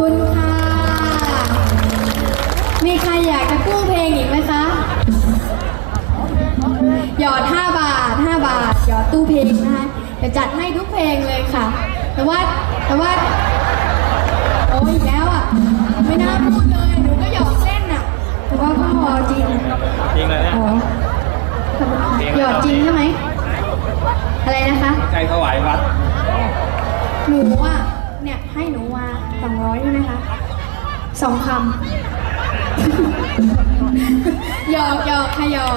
คุณค่ะ มีใครอยากจะกู้เพลงอีกไหมคะ หยอด 5 บาท 5 บาท หยอดตู้เพลงนะคะจะจัดให้ทุกเพลงเลยค่ะ แต่ว่าแต่ว่า โอ้ยแล้วอะ ไม่น่าพูดเลย หนูก็หยอกเล่นอะ แต่ว่าก็พอจริงจริงเลยนะหยอดจริงใช่ไหม อะไรนะคะ ใจถวายวัดหนูอะ เนี่ยให้หนูมาสองร้อยใช่ไหมคะสองคำหยอกหยอกค่ะหยอก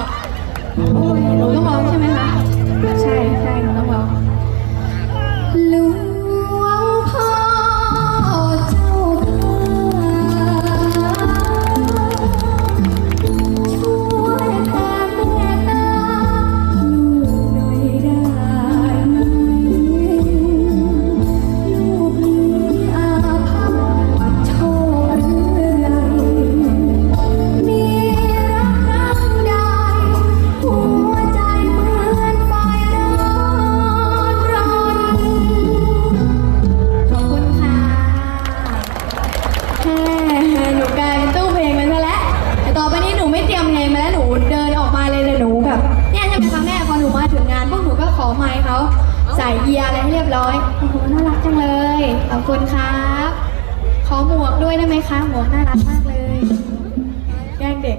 หนูกลายเป็นตู้เพลงไปซะแล้วแต่ต่อไปนี้หนูไม่เตรียมเพลงมาแล้วหนูเดินออกมาเลยเลยหนูแบบเนี่ยใช่ไหมคะแม่พอหนูมาถึงงานพวกหนูก็ขอไมค์เขาใส่เกียร์อะไรให้เรียบร้อยโอ้โหน่ารักจังเลยขอบคุณครับขอหมวกด้วยได้ไหมคะหมวกน่ารักมากเลยแกล้งเด็ก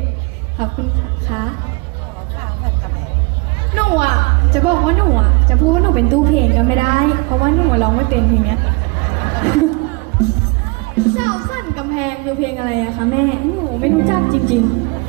ขอบคุณค่ะหนูอะจะบอกว่าหนูอะจะพูดว่าหนูเป็นตู้เพลงก็ไม่ได้ เพราะว่าหนูร้องไม่เป็นเพลงเนี้ย คือเพลงอะไรอะคะแม่หนูไม่รู้จักจริง ๆ